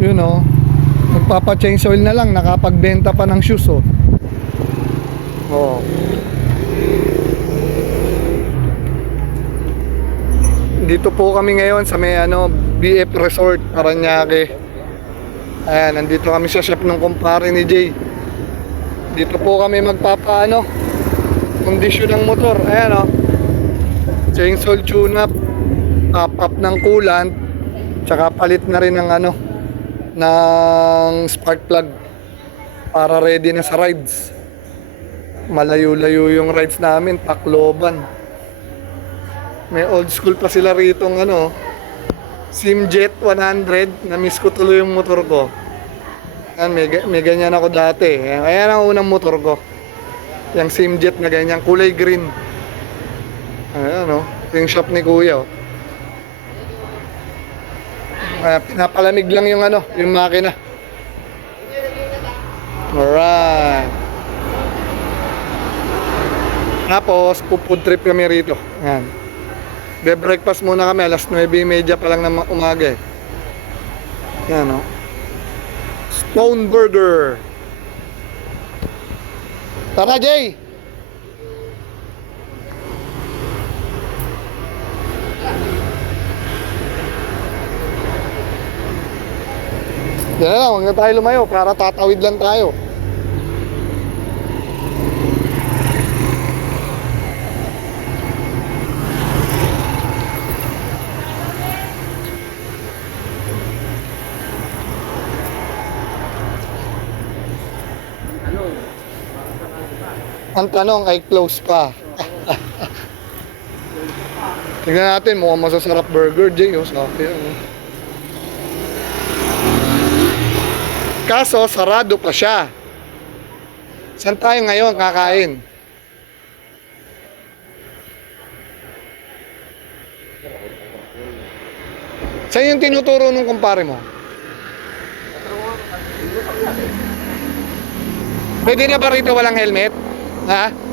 Yun oh. Magpapa-change oil na lang, nakapagbenta pa ng shoes oh. Oh. Dito po kami ngayon sa may BF Resort, Parañaque. Ayan, nandito kami sa shop ng kumpare ni Jay. Dito po kami kondisyon ng motor. Ayan oh. Change oil tune up, top up ng coolant, tsaka palit na rin ng ng spark plug para ready na sa rides. Malayo-layo yung rides namin, Tacloban. May old school pa sila rito Simjet 100. Na-miss ko tuloy yung motor ko. Yan, may ganyan ako dati. Ayan ang unang motor ko. Yung Simjet na ganyan, kulay green. Ayan yung shop ni Kuya pinapalamig lang yung yung makina. Alright. Tapos food trip kami rito. Ayan. Be-breakfast muna kami, alas 9:30 pa lang ng umaga Ayan Stone Burger. Tara Jay. Yan na lang, huwag na tayo lumayo para tatawid lang tayo. Ang tanong ay close pa. Tignan natin, mukhang masasarap burger, Jay. Sa akin, Kaso, sarado pa siya. Saan tayo ngayon kakain? Saan yung tinuturo nung kumpare mo? Pwede na ba rito walang helmet? Ha?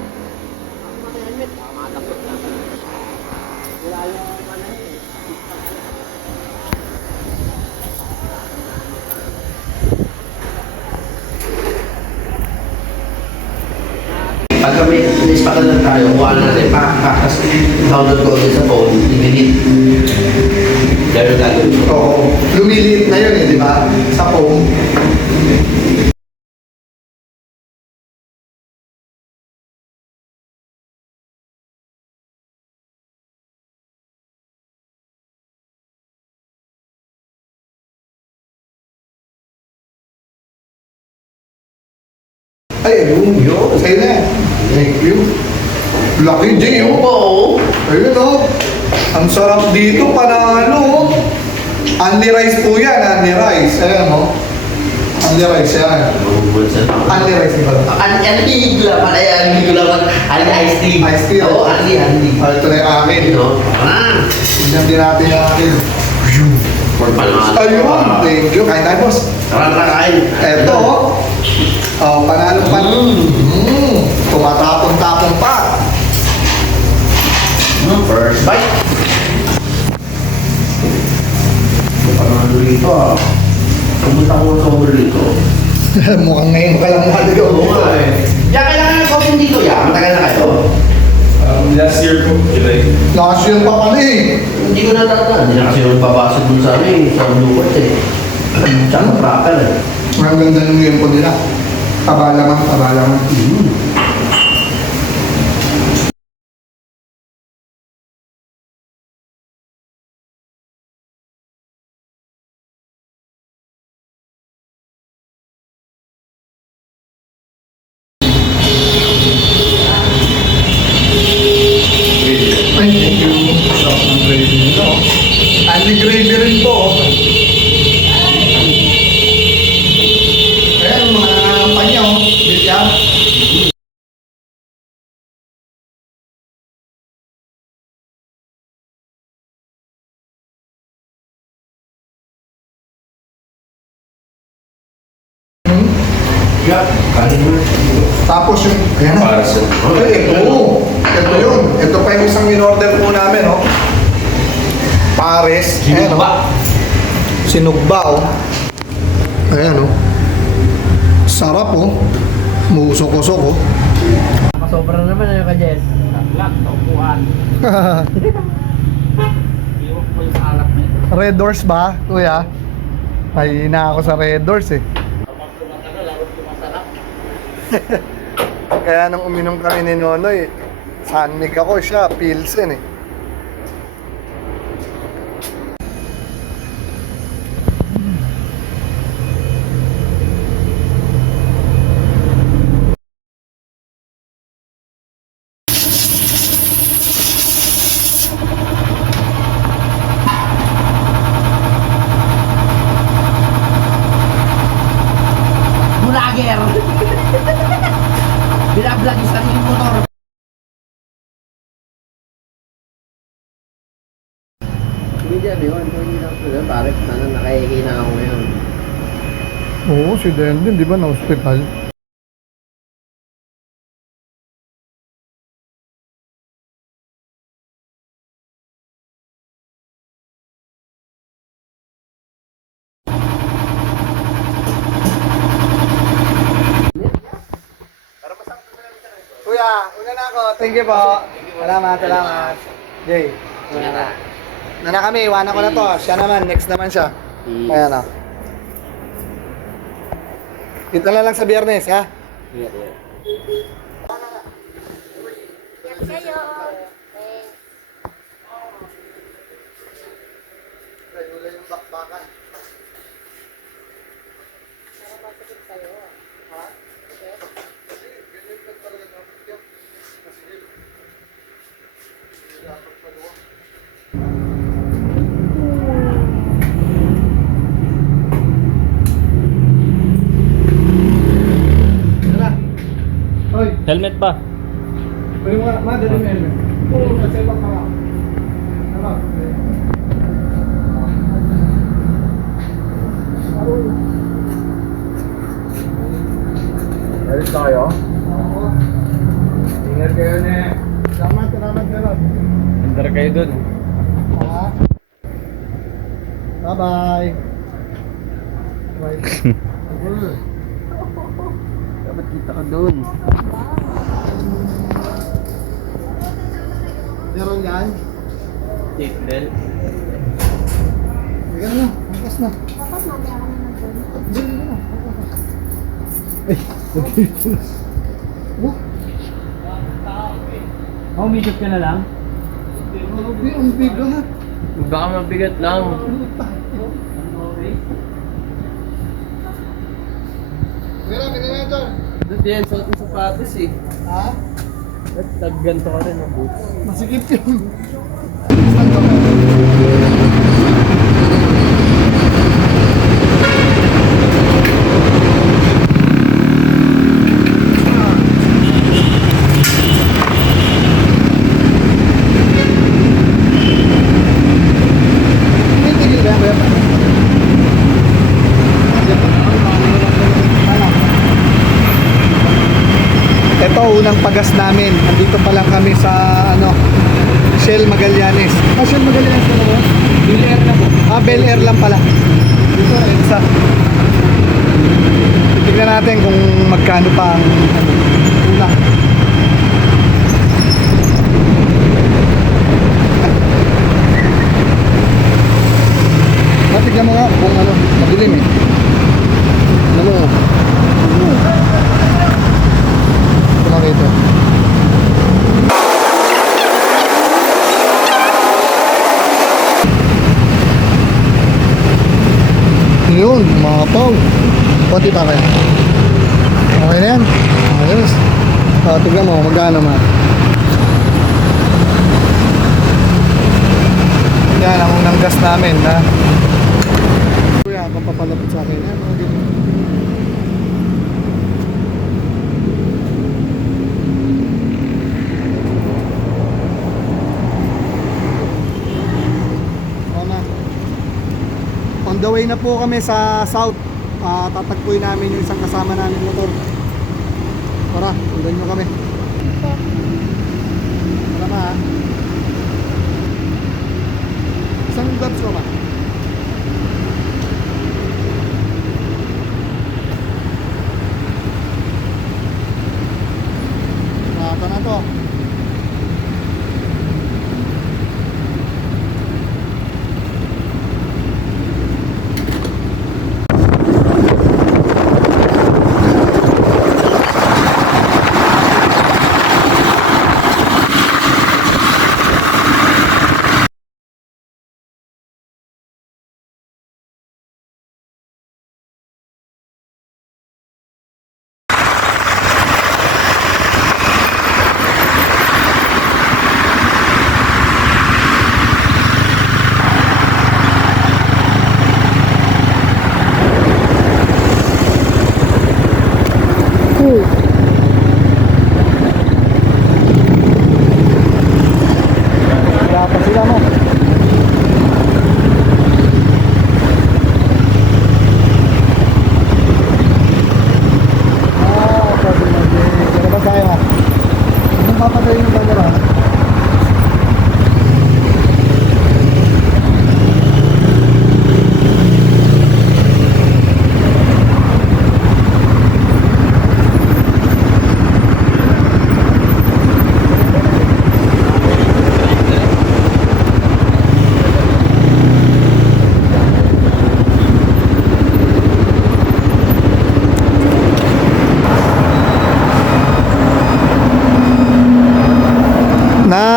Pagka may ispakan lang tayo, kuha na rin, tapos download ko ulit sa phone, i-delete. Gano'n gagawin ko. Oo. Lumiliit na yun di ba? Sa phone. Ay, yun. Sa'yo na. Thank you. Lucky Jay, Oo. Ayun, Ang sarap dito, panalo. Only rice po yan, only rice. Ayan, Only rice yan. Only rice, di ba? Anli ko lang. Anli ice tea. Ice tea, Oo, anli. Ito na yung akin. Tignan din natin yung akin. Ayun, thank you. Kain tayo, boss. Tara, kain. Eto, panalo pa. Tumatapon-tapon pa. First bite. Panalo rito Pumunta ko sa over dito. Mukhang ngayon ka lang maligaw. Oo nga kailangan ng coffee dito Matagal na kayo? Last year po, July. Last year pa pala Hindi ko natatanda. Hindi na kasi magpapasok dun sa sa Blue World Tsaka proper Ang ganda ng game po nila. Tabalaman. Ay, thank you. Sarap ng gravy nito. Only gravy rin po. Ayan, mga panya, Bitya. Yeah, kanin mo. Tapos yung, ayan na. Para sa... Ito yun. Ito pa yung isang in-order po namin, Pares. Sinugba. Sinugba, Ayan oh. Sarap oh. Musok-usok oh. Sobra naman ano ka, Jess? Tatlak, taupuan. Iwag mo yung alak nito. Red Doors ba, kuya? Ay, na ako sa Red Doors eh. Kapag kumatagal, lalo kumasarap. Kaya nung uminom kami ni Nonoy, Sanmig ako siya, Pilsen eh. Bulager! Binablog yung sariling motor. Hindi dyan yun. Hindi lang sila. Parang sana nakahihina ako ngayon. Oo, si Dendin, di ba na hospital? Kuya, una na ako. Thank you po. Salamat, salamat. Jay. Na na kami, iwanan ko na to. Siya naman, next naman siya. Ayan o. Kita na lang sa biyernes, ha? Iya, iya. Sa'yo. Wala yung bakbakan. Para masakit sa'yo. Ha? Okay? Kasi ganyan lang talaga dapat yan. Kasi dapat paluwa. Tara. Hoy, Helmet ba? pwede mo nga, madali mo helmet. Oo, kasi bak ka. Tama. Alis na kayo? Oo. Ingat kayo na. Salamat, salamat, salamat. Andar kayo dun. Ha? Bye-bye. Bye. Dapat kita ka doon. Meron yan? Seatbelt. Bigyan mo, angkas na. Dapat mamaya ka naman doon. Bigyan mo na. Ay, nagkito na. Oh, Umikot ka na lang? grabe, ang bigat. Baka mabigat lang. Mira, bigyan na ito. Doon yan, suot ng sapatos eh. Ha? At tagganto ka rin ang boots. Masikip yun. Tigil ba yan, kuya? Ito, unang pagas namin. Nandito pa lang kami sa, Shell Magallanes. Shell Magallanes na ba? Bel Air na po. Bel Air lang pala. Dito, isa. Tignan natin kung magkano pa ang, una. Tignan mo nga kung madilim eh. Ano mo? Ito lang ito. Yun, mapaw. Konti pa kaya. Okay na yan. Ayos. Tignan mo, magkano ma. Yan ang unang gas namin, ha. Kuya, papapalapit sa akin. Yan, mga ganyan. Mama. On the way na po kami sa south. Tatagpuin namin yung isang kasama namin motor. Tara, sundan nyo kami. Tara ma, ha. Isang gabs ko ba?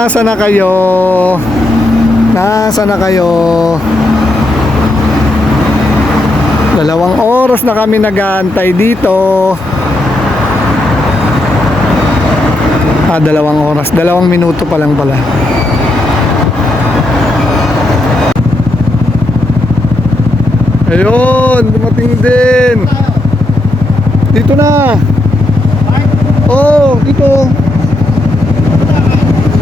Nasa na kayo? Nasa na kayo? 2 oras na kami nag-aantay dito. 2 oras. 2 minuto pa lang pala. Ayun, dumating din. Dito na. Oh, dito.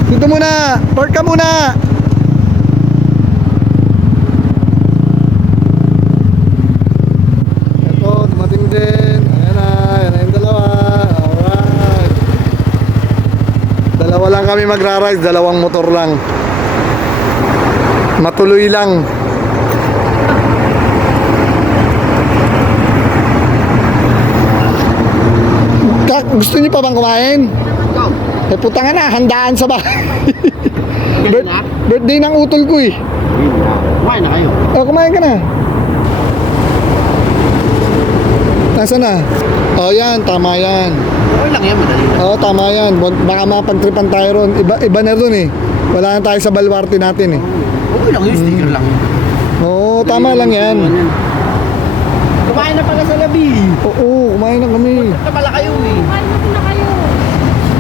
Dito muna. Park ka muna. Ito, dumating din. Ayan na yung dalawa. Alright. 2 lang kami magra-ride, 2 motor lang. Matuloy lang. Gusto niyo pa bang kumain? Eh puta nga na, handaan sa bahay. Birthday ng utol ko eh. Kumain na kayo. Oh, kumain ka na. Nasaan na? Oh yan, tama yan. Okay lang yan, madali lang. Oh, tama yan. Baka mapagtripan tayo ron. Iba na ron eh. Wala na tayo sa balwarte natin eh. Okay lang yun, sticker lang yun. Oo, tama lang yan. Kumain na pala sa gabi. Oo, kumain na kami. Ito pala kayo eh. Kumain na muna kayo.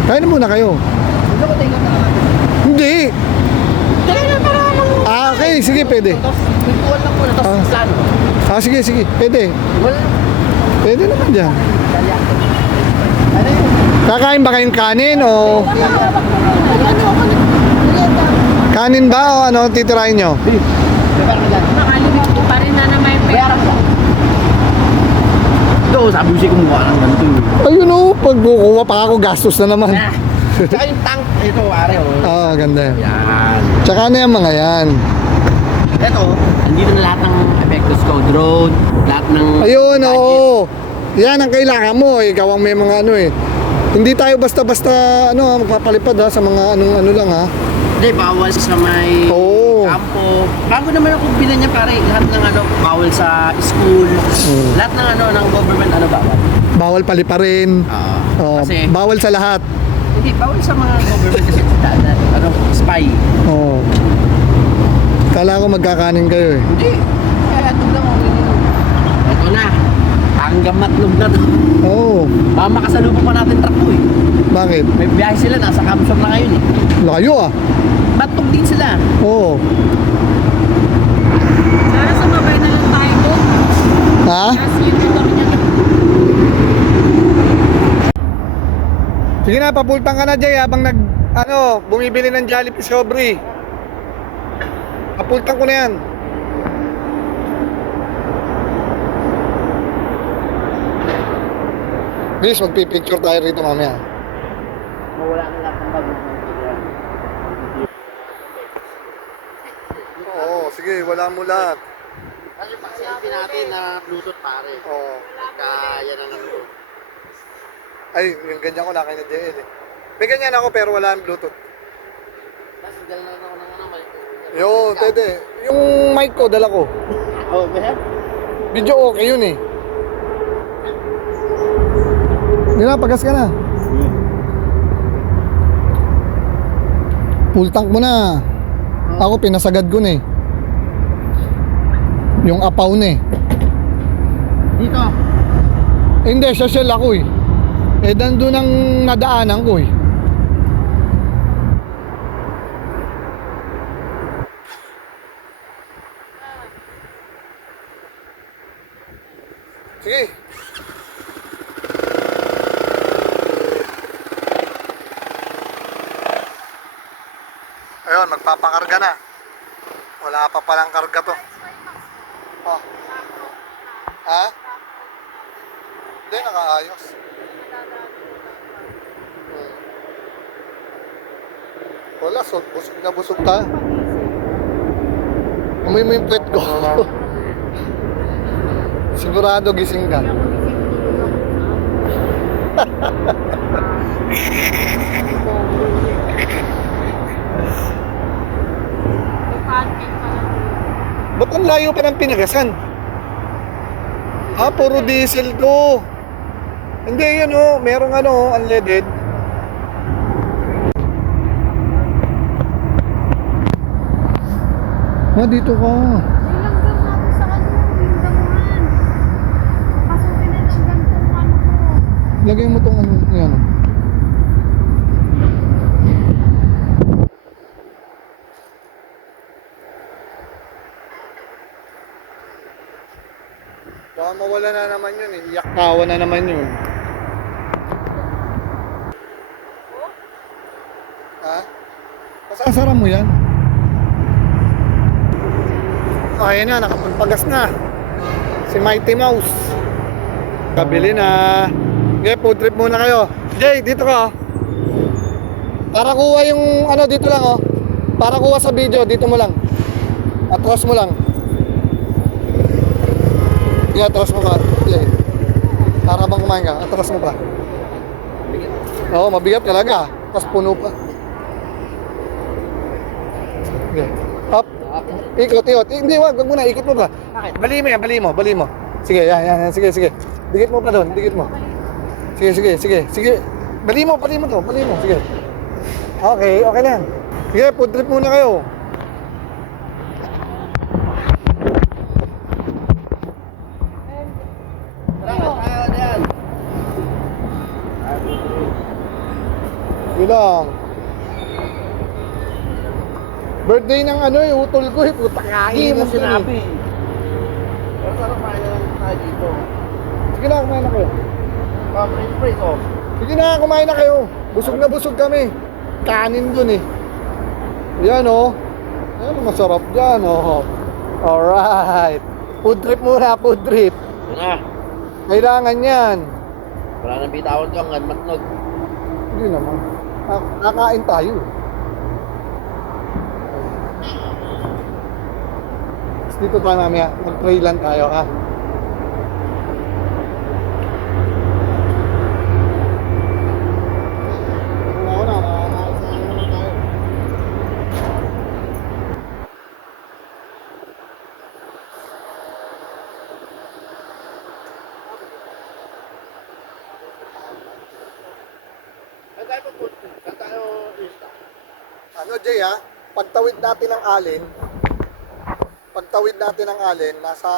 Kain na muna kayo. Ano ko tayo na natin? Hindi. Kaya na para Ah, okay. Sige, pwede. Tapos, pintuan lang muna, tapos plano. Ah, sige, sige. Pwede. Wala. Pwede naman dyan. Ano yun? Kakain ba kayong kanin o... Kanin ba o ano titirahin nyo? Prepare ka dyan. Makalimit ko pa rin na naman yung Bayaran mo. Ito, sabi ko siya kumuha ng ganito eh. Ayun o, pag kukuha pa ako, gastos na naman. Tsaka yung tank, ito, are oh. Ah, ganda. Yan. Tsaka na yung mga yan. Ito, andito na lahat ng effects ko. Drone, lahat ng... Ayun, oo. Yan ang kailangan mo. Ikaw ang may mga ano eh. Hindi tayo basta-basta ano, magpapalipad ha, sa mga anong ano lang ha. Hindi, bawal sa may Oo. kampo. Bago naman ako bilan niya pare, lahat ng ano, bawal sa school. Lahat ng ano, ng government, ano, bawal. Bawal paliparin. Oh, Kasi, bawal sa lahat. hindi, bawal sa mga government kasi ano, spy. Oo. Kala ko magkakanin kayo eh. Hindi. Kaya ito lang, ito na. Hanggang matlog na to. Oo. Baka makasalubong pa natin truck ko eh. Bakit? May biyahe sila, nasa Kamsor na ngayon eh. Layo ah. Matlog din sila. Oo. Sana sumabay na lang tayo doon. Ha? Kasi yun yung kami niya. Sige na, papultang ka na Jay habang bumibili ng Jollibee si Aubrey. Papultang ko na yan. Bilis, magpipicture tayo rito mamaya. Mawala na lahat ng bago. Oo, sige, wala mo lahat. Kasi pag-selfie natin na Bluetooth pare. Oo. Kaya na ng Bluetooth. Ay, yung ganyan ko na kay na JL eh. May ganyan ako pero wala ang Bluetooth. Kasi dala na ako ng mic. Yo, tede. Yung mic ko, dala ko. Oh, behel? Video okay yun eh. Hindi na, pagas ka na. Full tank mo na. Ako pinasagad ko na eh. Yung apaw na eh. Dito. Hindi, sa Shell ako eh. Eh, nandun ang nadaanan ko eh. Sige. Ayun, magpapakarga na. Wala pa palang karga to. Oh. Ha? Hindi, nakaayos. Wala, busog na busog tayo. Amoy mo yung puwet ko. Sigurado gising ka. Ba't ang layo pa ng pinagasan? Ah, puro diesel to. Hindi, yun oh, merong unleaded. dito ka. Nilanggam nga ako sa ano, yung damuhan. Papasukin na ng gantong ano ko. Lagay mo tong ano, yan. Baka mawala na naman yun eh. Iyaktawa na naman yun. Ha? Pasasara mo yan? Ayan na, nakapagpagas na. Si Mighty Mouse. Kabili na. Okay, food trip muna kayo. Jay, dito ka oh. Para kuha yung ano dito lang oh. Para kuha sa video, dito mo lang. Atras mo lang. Atras mo ka. Jay. Para bang kumain ka, atras mo pa. Oo, mabigat talaga. Tapos puno pa. Okay. Up. Ikot. Hindi, wag muna, ikot mo pa. Bali mo. Sige, yan. Sige. Dikit mo pa doon, dikit mo. Sige. Bali mo to, sige. Okay na yan. Sige, food trip muna kayo. Bilang. Birthday ng ano eh, utol ko eh, puta kain mo sinabi. Pero sarap pa lang tayo dito. Sige na, kumain na kayo. French fries oh. Sige na, kumain na kayo. Busog kami. Kanin dun eh. Yan oh. Yan, masarap dyan oh. Alright. Food trip muna, food trip. Na. Kailangan yan. Wala nang bitawan ko hanggang matnog. Hindi naman. Kakain tayo. Dito tayo mamaya, mag-pray lang tayo ha. Ano Jay ha, pagtawid natin ng alin, nasa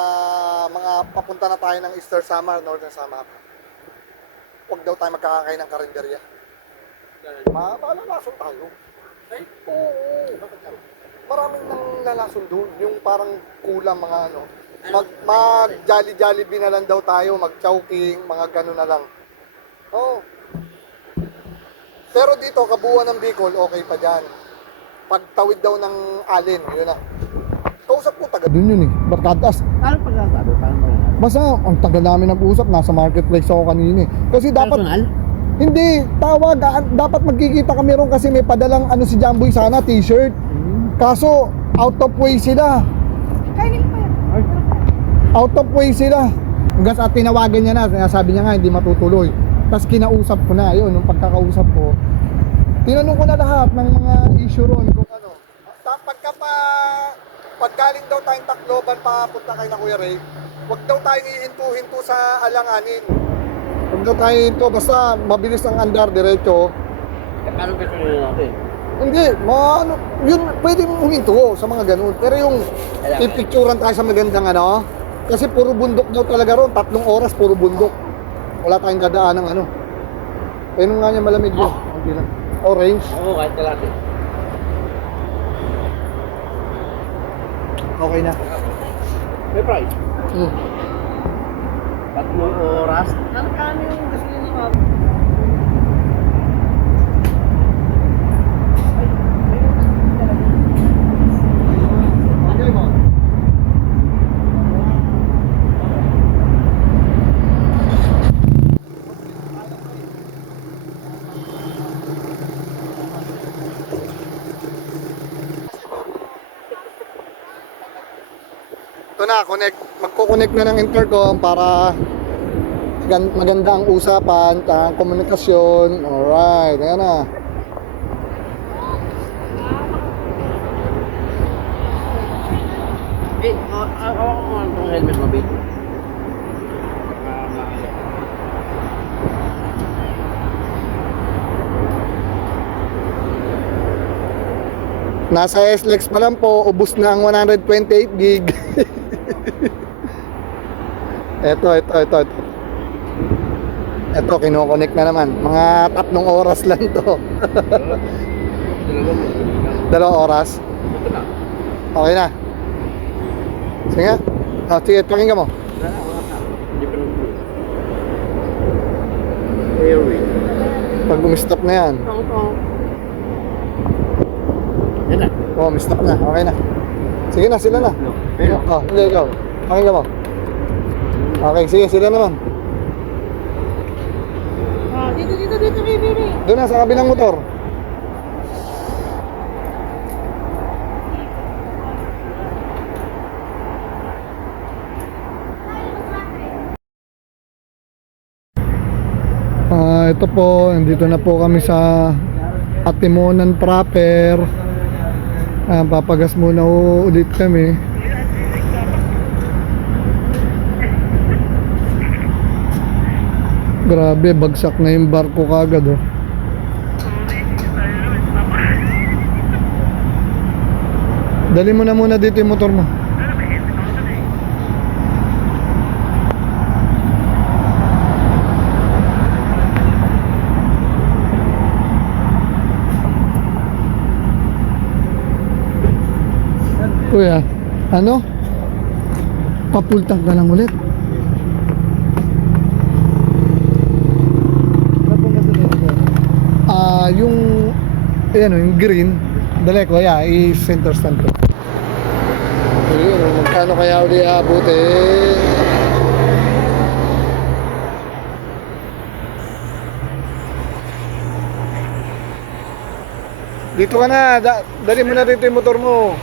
mga papunta na tayo ng Eastern Samar, Northern Samar. Huwag daw tayo magkakakain ng karinderya. Malalason tayo. Oo. Maraming nang lalason doon. Yung parang kulang mga ano. Mag-jolly-jolly na lang daw tayo, mag-chowking, mga gano'n na lang. Oo. Pero dito, kabuuan ng Bicol, okay pa dyan. Pagtawid daw ng alin, yun na. Kausap ko, taga dun yun eh, Barkadas. Ano pagkakasabi? Paano pagkakasabi? Basta, ang tagal namin nag-usap, nasa marketplace ako kanina eh. Kasi dapat, Personal? hindi, tawag, dapat magkikita kami ron kasi may padalang ano si Jamboy sana, t-shirt. Kaso, out of way sila. Kainin pa yan. Out of way sila. Hanggang sa tinawagan niya na, sabi niya nga hindi matutuloy. Tapos kinausap ko na, yun, nung pagkakausap ko, tinanong ko na lahat ng mga issue ron kung ano. Pag galing daw tayong Tacloban papunta kay na Kuya Ray, huwag daw tayong ihinto-hinto sa Alanganin. Huwag daw tayong ihinto, basta mabilis ang andar, diretso. Paano personal natin? Hindi, ano, yun, pwede mong huminto sa mga ganun. Pero yung pipicturan tayo sa magandang ano, kasi puro bundok daw talaga ron, 3 oras puro bundok. Wala tayong dadaan ng ano. Pwede nga niya malamig yun. Hindi lang. Orange. Oo, kahit kalate. Okay na. May price. 3 oras. Kano yung gusto niyo mga Okay mo. Ito na, magko-connect na ng intercom para maganda ang usapan, ang komunikasyon. Alright, ayan na. Eh, ako mo itong helmet mo, babe. Nasa SLEX pa lang po, ubos na ang 128 gig. Ito. Ito, kinokonek na naman. Mga 3 oras lang to. 2 oras? Okay na. Sige nga. Sige, pakinggan mo. Pag stop na yan. Oh, stop na. Okay na. Sige na, sila na. Oh, hindi, ikaw. Pakinggan mo. Okay, sige, sila naman. Dito, baby. Doon na, sa kabilang motor. Ito po, nandito na po kami sa Atimonan proper. Papagas muna ulit kami. Grabe, bagsak na yung barko kagad oh. Dali mo na muna dito yung motor mo. Kuya, ano? Papultang ka lang ulit. Yung ayan yung green, dali kuya, i-center stand ko. Ayun, magkano kaya uli abutin? Dito ka na, dali mo na dito yung motor mo.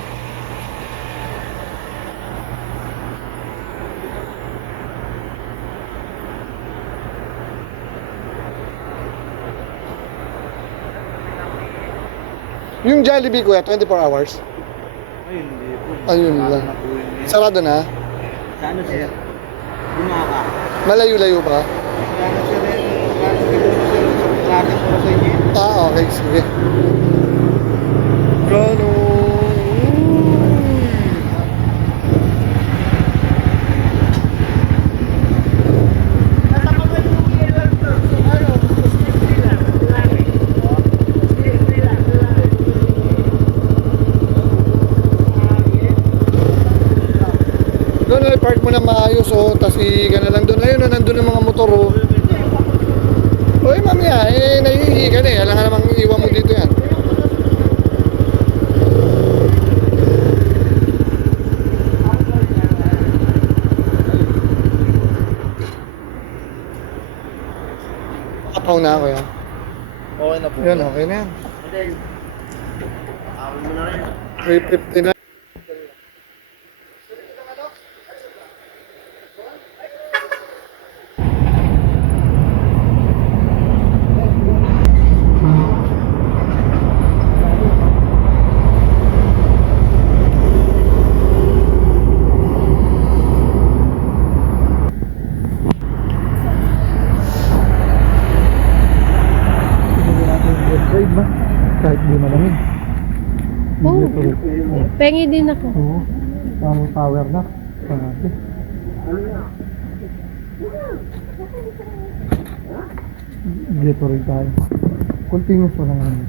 Yung Jollibee kuya, 24 hours? Ayun, hindi po. Ayun lang. Sarado na? Sa ano sir? Bumaka. Malayo-layo pa? Kaya sir, kaya sir, klase po sa inyo. Okay, sige. Gano? Doon na park mo na maayos oh, tas ka na lang doon. Ayun na, nandun ang mga motor oh. Oy, mamaya, nahihihi ka na eh. Alam ka namang iwan mo dito yan. Kapaw na ako yan. Okay na po. Yun, okay na yan. 350 na. Ride ba? Kahit di malamig. Oh, pengi din ako. Oo. Ang power na. Grabe. Dito rin tayo. Continuous pa lang namin.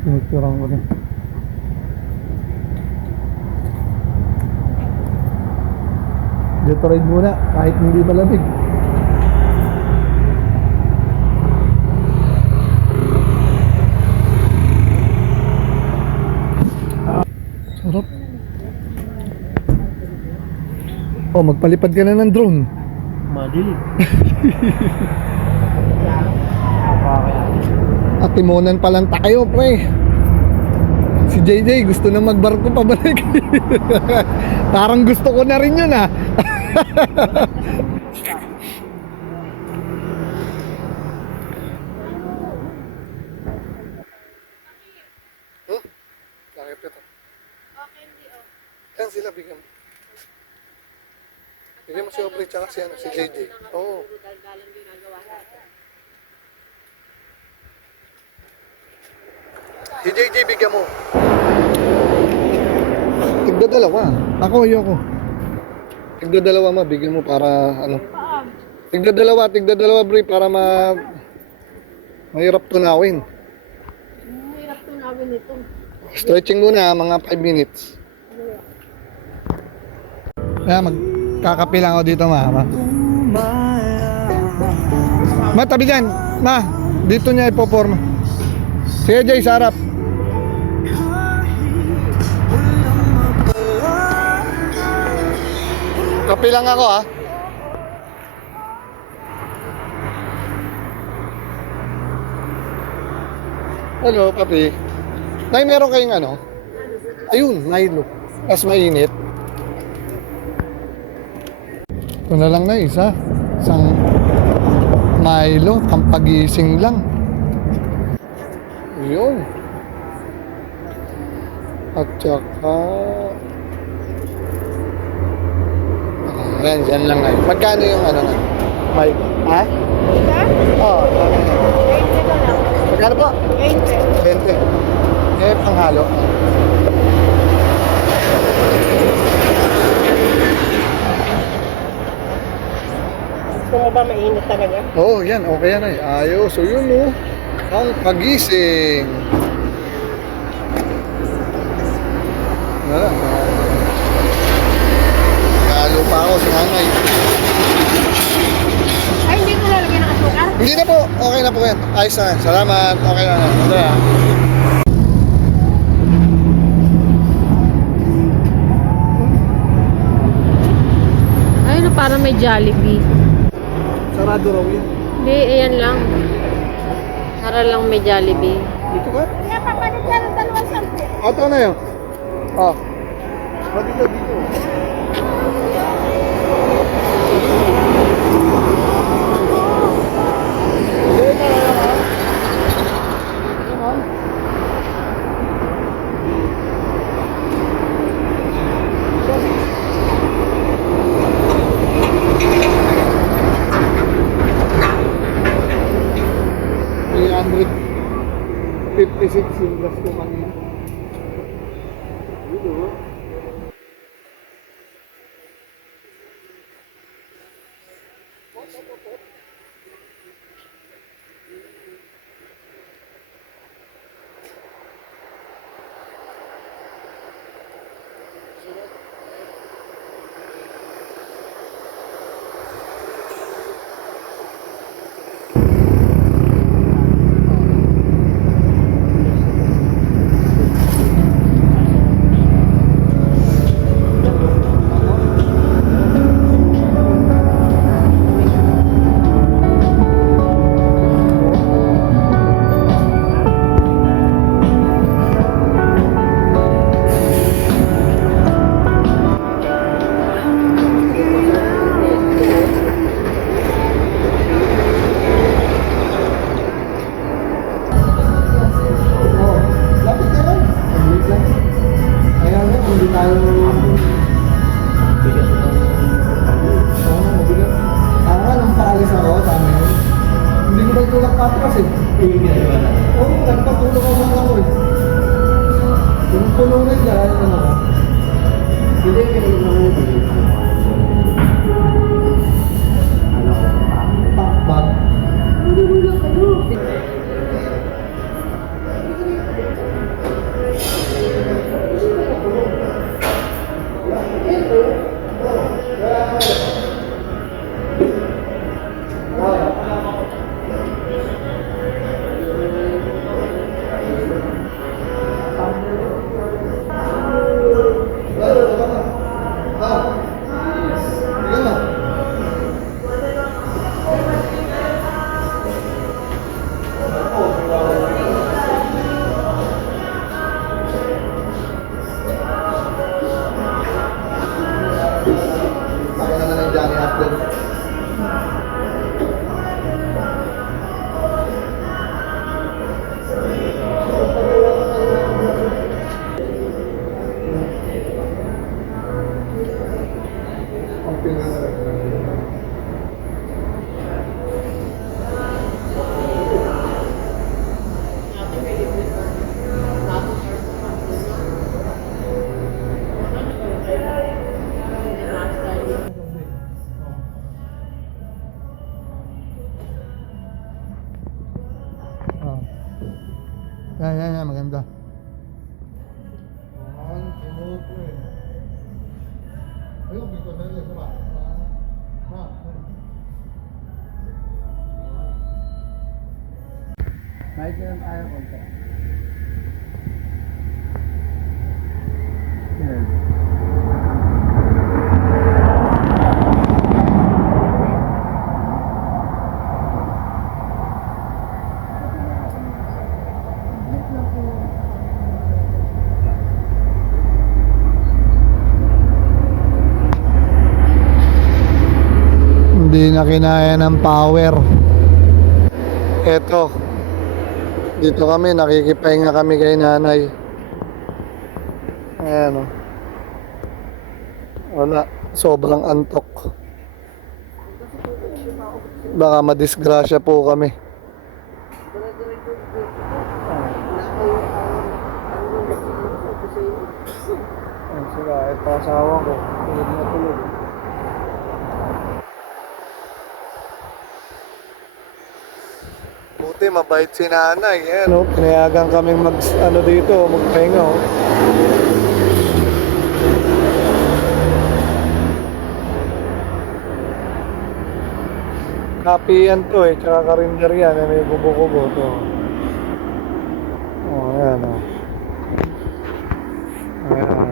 Sinuturang ko rin. Dito rin muna kahit hindi malamig. Sarap. Oh, magpalipad ka na ng drone. Madili. At timonan pa lang tayo, pre. Si JJ gusto na magbarko pabalik. Parang gusto ko na rin yun ah. Huh? Bakit ito? Okay, hindi oh. Yan sila, bigyan mo. Bigyan mo si Aubrey tsaka si, si JJ. Oo. Galang ginagawa natin. Si JJ, bigyan mo. Tigda dalawa. Ako, ayoko. Tigda dalawa ma, bigyan mo para ano. Tigda dalawa bro, para mahirap tunawin. Mahirap tunawin ito. Stretching muna, mga 5 minutes. Kaya magkakape lang ako dito ma. Ma, tabi dyan. Ma, dito niya ipoporma. Sige Jay, sa harap. Kape lang ako ha. Hello, kape. Nay, meron kayong ano? Ayun, Milo. Mas mainit. Ito na lang na isa. Isang Milo, pampagising lang. Yun. At saka... Ayan, dyan lang ngayon. Magkano yung ano na? Milo? Ha? Diba? Oo. 20 ka lang. Magkano po? 20. 20. Eh, panghalo. Gusto mo ba mainit talaga? Oo, yan. Okay yan ay. Ayos. So yun oh. Ang pagising. Wala. Nalo pa ako sa nanay. Ay, hindi ko lalagyan ng asukar. Hindi na po. Okay na po yan. Ayos na. Salamat. Okay na. Wala. Ayun, parang may Jollibee. Sarado raw yun. Hindi, ayan lang. Para lang may Jollibee. Dito ka? Kaya papalit ka ng 2 Ito na yun. Oh. Dito, dito. $356 yung gas ko kanina. Dito. Yan, maganda. Ayun, dito na rin, sama. Kahit na tayo konti. Yan. Hindi na kinaya ng power. Eto. Dito kami, nakikipahinga kami kay nanay. Ayan o. Wala. Sobrang antok. Baka madisgrasya po kami. Ayan sila. Ito asawa ko. Tulog na tulog. Buti mabait si nanay. Ayan o. Pinayagan kaming dito, magpahinga o. Kape yan to eh, tsaka karinder yan, may kubo-kubo to. Ayan o. Ayan.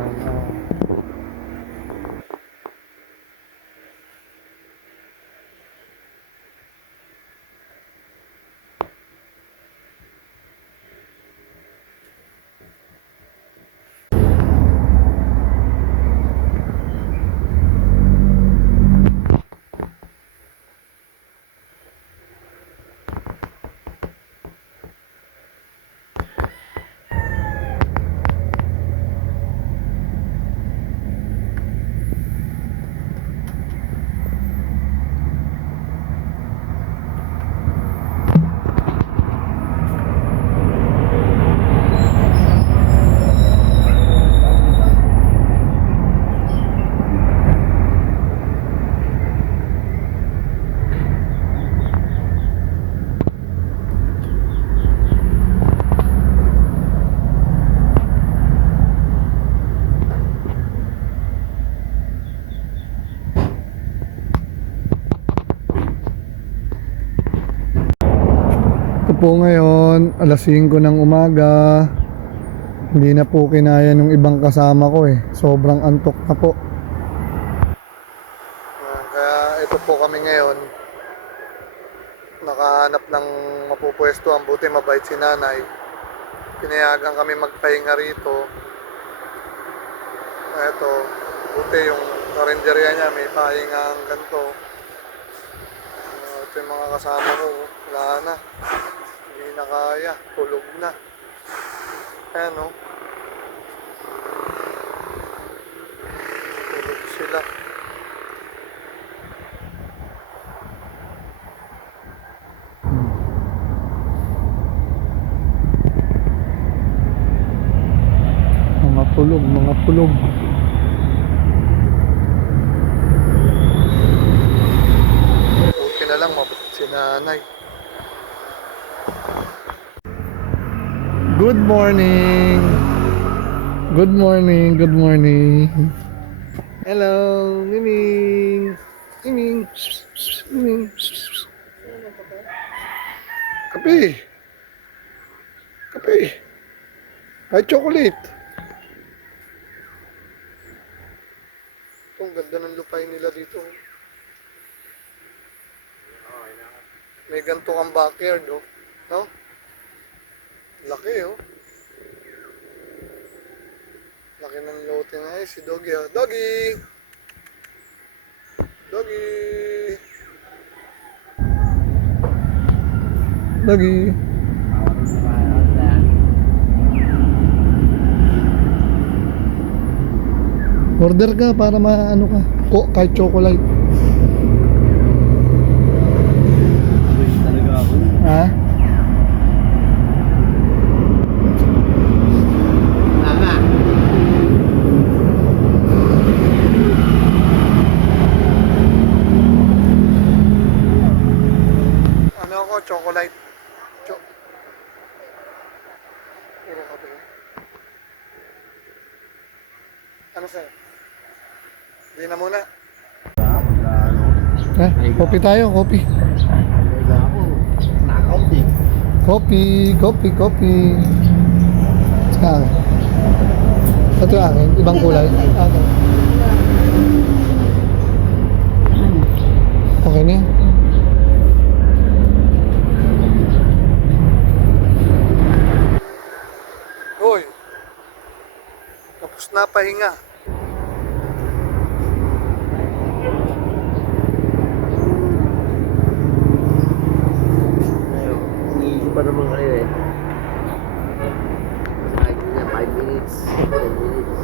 Ito po ngayon, alas 5 ng umaga. Hindi na po kinaya ng ibang kasama ko eh. Sobrang antok na po. Kaya ito po kami ngayon. Nakahanap ng mapupwesto. Ang buti mabait si nanay. Pinayagan kami magpahinga rito. Ito, buti yung karinderya niya may pahingang ganito. Ito yung mga kasama ko. Wala na. Hindi na kaya. Tulog na. Ayan o. Tulog sila. Mga tulog, mga tulog. Okay na lang, mabait si nanay. Good morning. Good morning. Good morning. Hello, Miming. Miming. Miming. Kape. Kape. Ay, chocolate. Ang ganda ng lupay nila dito. May ganito kang backyard, oh. No? Laki, oh. Laki ng lote na eh. Si Doggy, oh. Doggy! Doggy! Doggy! Order ka para maano ka. Kahit chocolate. Talaga ako. Ha? Tama. Ano ako? Chocolate. sir. Hindi na muna. Kopi tayo, kopi. Kopi. Saan? Ito yung akin, ibang kulay. Okay. Okay na yan. Hoy! Tapos na pahinga. Hindi pa naman kayo eh. Kahit na 5 minutes, 10 minutes.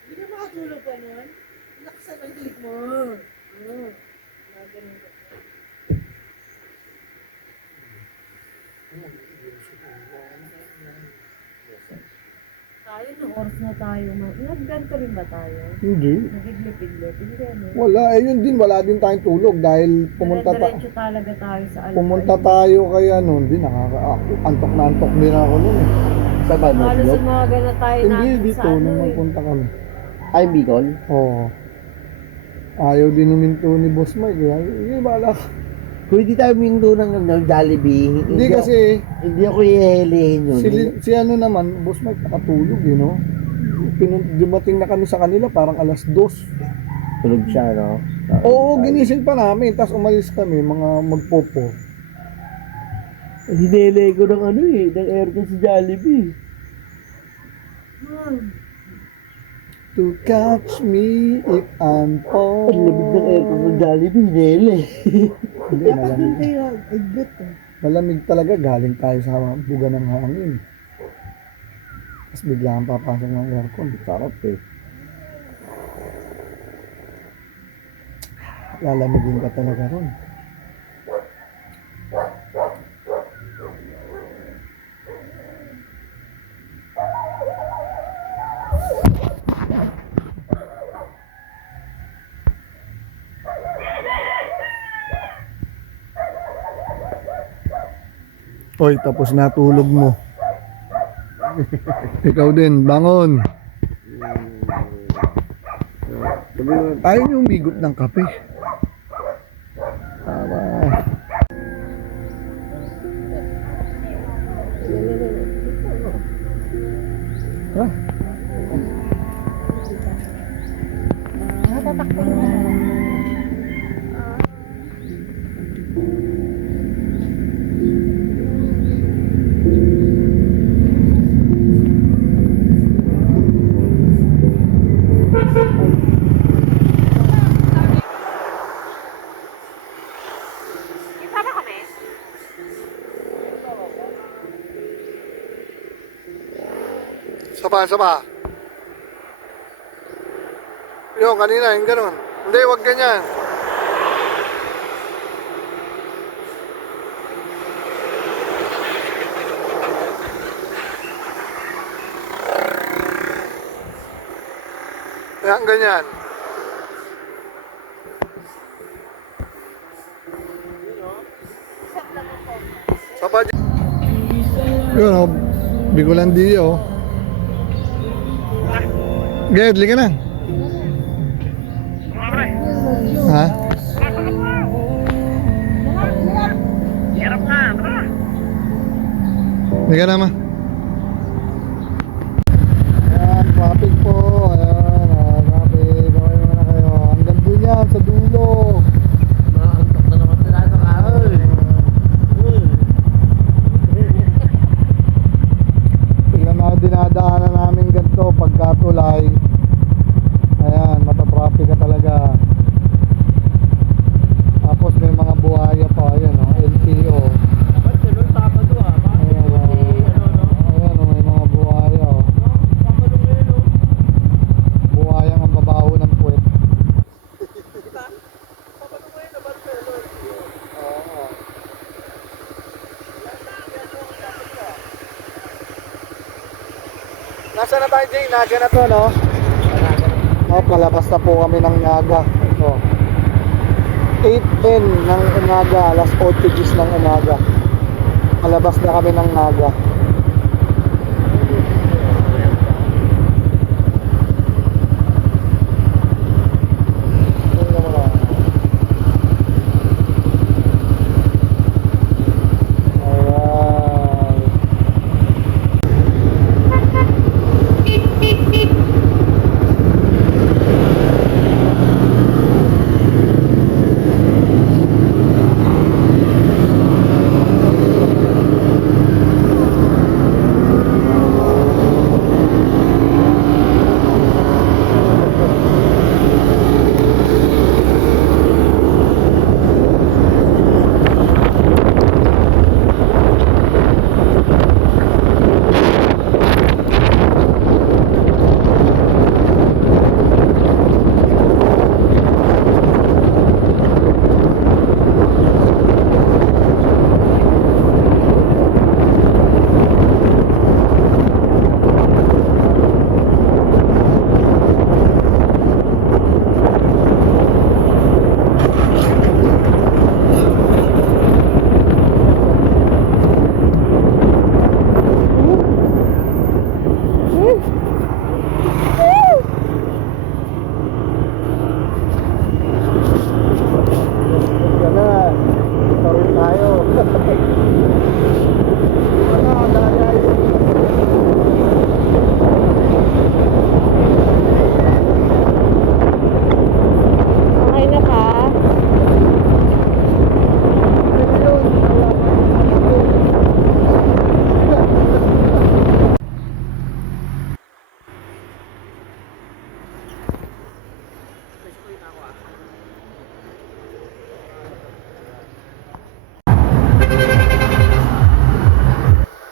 Hindi ka makatulog ka nun? Laksan ang hip mo. Ganun ka. Tayo, nung oras na tayo. Nag-ganto rin ba tayo? Hindi. Nagiglit-iglit? Hindi ano. Wala, yun din, wala din tayong tulog dahil Diretso talaga tayo sa alakay. pumunta tayo kaya noon, di antok na antok din ako noon eh. Sa ba? Halos umaga na tayo Hindi natin dito, sa ano nung eh. magpunta kami. Ay, Bicol? Oo. Ayaw din huminto ni Boss Mike, kaya hindi bala ka. Pwede tayo minto ng Jollibee. Hindi kasi, Hindi ako ihelihin yun. si ano naman, Boss Mike nakatulog eh, no? Dumating na kami sa kanila parang alas 2. Tulog siya, no? Oo, ginising pa namin, tapos umalis kami, mga magpopo. Hinele ko ng ano eh, ng aircon sa Jollibee. To catch me if I'm Ang lamig ng aircon falling. sa Jollibee, hinele. Hindi, malamig. Malamig talaga, galing tayo sa buga ng hangin. Tapos bigla ang papasok ng aircon. Sarap eh. Lalamigin ka talaga ron. Hoy, tapos na tulog mo. Ikaw din, bangon. Ayaw niyo umigop ng kape. Tama. Ha? Natatakpan mo. Saba. Yung kanina, yung ganun. Hindi, wag ganyan. Yan, ganyan. Saba dyan. Yun, oh. Bigolandio. Ged, liga na. Ha? Liga na, ma. Ayan, traffic po. Ayan, traffic. Okay naman na kayo. Hanggang doon yan, sa dulo. Maantok na naman sila sa kahoy. Tignan na dinadaanan namin ganito pagka tulay. Ayan, matatraffic ka talaga. Tapos may mga buhaya pa, ayan o, LTO. Ba't ganun Sabado ah? Ayan o, ayan o, may mga buhaya o. Sabado ngayon oh. Buhayang ang babaho ng puwet. Sabado ngayon na ba't ganun? Oo. Nasaan na tayo, Jay? Naga na to, no? Oh, palabas na po kami ng Naga. Oh. 8:10 ng umaga, alas 8:10 ng umaga. Palabas na kami ng Naga. Okay na ka?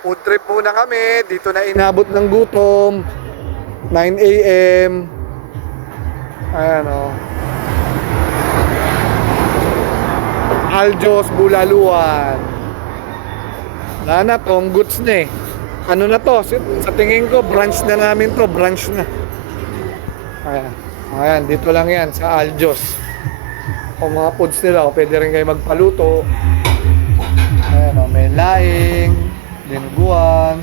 Food trip muna kami. Dito na inabot ng gutom. 9 a.m. Ayan o. Aljos, Bulaluan. Wala na, tong goods na eh. Ano na to? Sa tingin ko, branch na namin to. Branch na. Ayan. Ayan, dito lang yan sa Aljos. O mga foods nila, o pwede rin kayo magpaluto. Ayan o, may laing, dinuguan,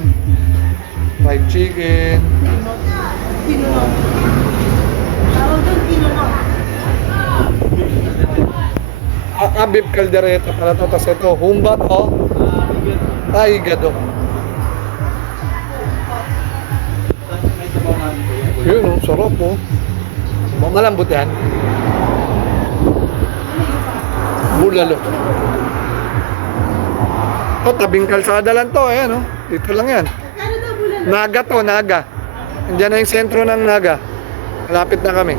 fried chicken. Beef caldereta pala to. Tapos ito, humbat o. Ay, gado. Yun o, sarap o. Malambot yan. Bulalo. O, tabing kalsada lang to. Ayan o. Dito lang yan. Naga to, Naga. Andiyan na yung sentro ng Naga. Malapit na kami.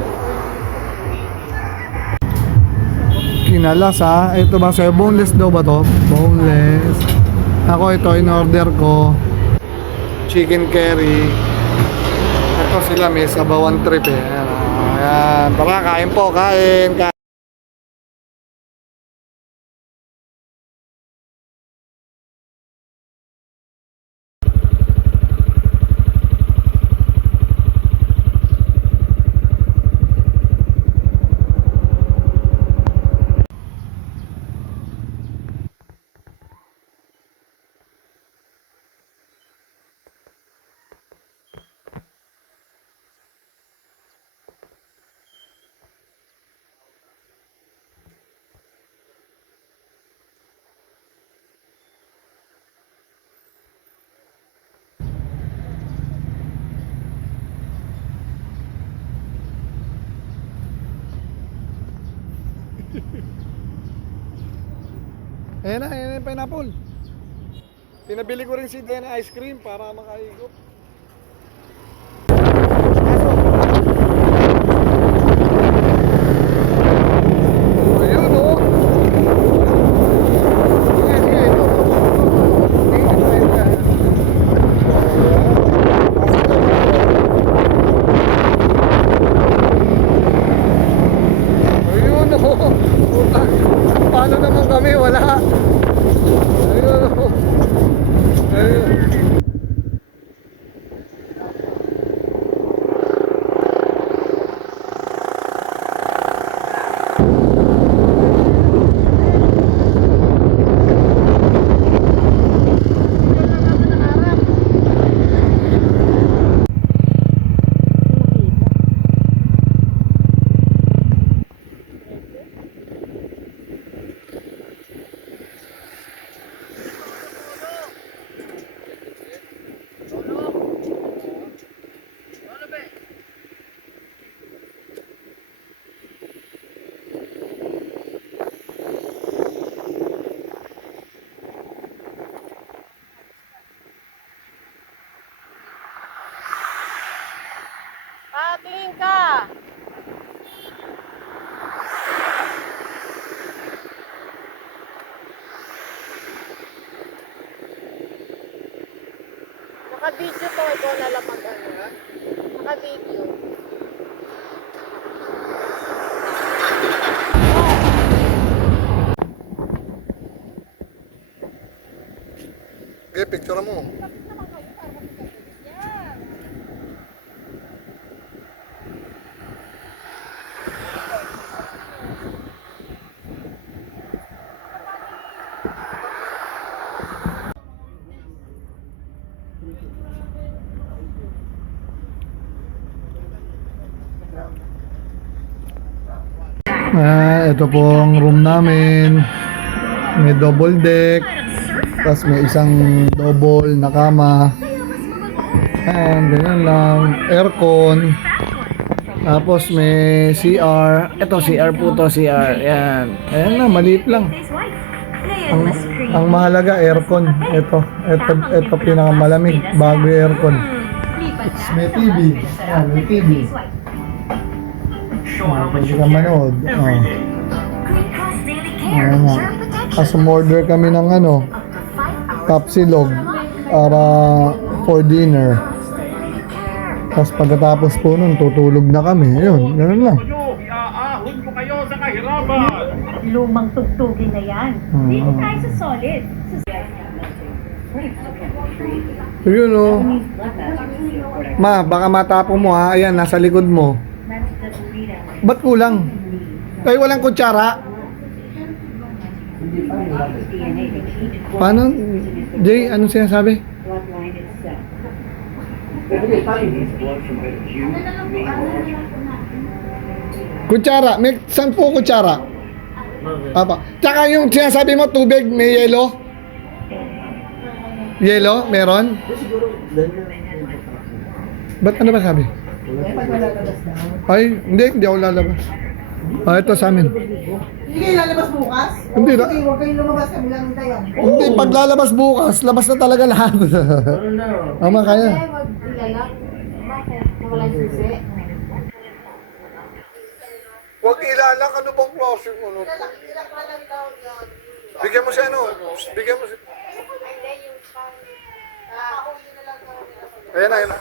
Kinalas ha. Ito ba sa'yo? Boneless daw ba to? Boneless. Ako ito, in-order ko. Chicken curry. Ito sila, may sabawan trip eh. Ayan. Ayan. Tara, kain po. Kain. Ayan na yung pineapple. Pinabili ko rin si Dena ice cream para makaigop. Ayun o. Sige, sige. Ayun o. Paano naman kami? Wala. Ayun o. Ayun. Naka-video to, ikaw na lang mag-ano. Naka-video. Okay, picture mo. Ito po ang room namin. May double deck. Tapos may isang double na kama. Ayan, ganyan lang. Aircon. Tapos may CR. Ito CR po to, CR. Ayan. Ayan na, maliit lang. Ang mahalaga, aircon. Ito pinakamalamig bago yung aircon. May TV. Ayan, may TV. Pwede ka manood. Ayan nga. Tapos umorder kami ng kapsilog para for dinner. Tapos pagkatapos po nun, tutulog na kami. Ayun, ganun lang. Iaahon ko kayo sa kahirapan. Lumang tugtugin na yan. Dito tayo sa solid. Ayun oh. Ma, baka matapo mo ha. Ayan, nasa likod mo. Ba't kulang? Ay, walang kutsara? Paano? Jay, anong sinasabi? Kutsara, may saan po kutsara? Apa. Tsaka yung sinasabi mo, tubig, may yelo? Yelo? Meron? Ba't ano ba sabi? Ay, hindi ako lalabas. Ito sa amin. Hindi kayo lalabas bukas? Hindi na. Sige, huwag kayong lumabas, kami lang tayo. Hindi, pag lalabas bukas, labas na talaga lahat. Ama, kaya. Wag ilalak. Bakit? Nawala yung susi. Huwag ilalak, ano bang closing mo? Ilak na lang daw yun. Bigyan mo siya, Bigyan mo siya. Hindi, yung pang... Ayan na, ayan na.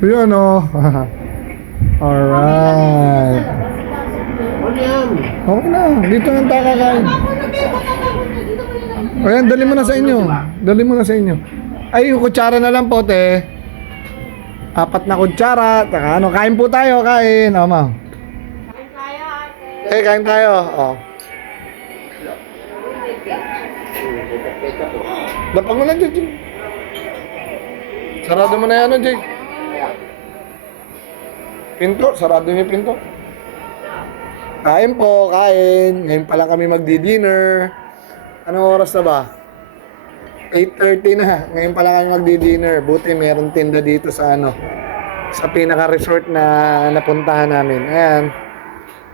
Ayan o. Alright. Okay na, dito nang takakain. Ayan, dali mo na sa inyo. Dali mo na sa inyo. Ay, yung kutsara na lang po, te. 4 na kutsara. Taka, kain po tayo, kain. O, ma'am. Kain tayo, ate. Kain tayo. O. Lapang mo lang, Jay. Sarado mo na yan, Jay. Pinto, sarado niyo yung pinto. Kain po, kain. Ngayon pa lang kami magdi-dinner. Anong oras na ba? 8:30 na. Ngayon pa lang kami magdi-dinner. Buti meron tinda dito sa sa pinaka-resort na napuntahan namin. Ayan.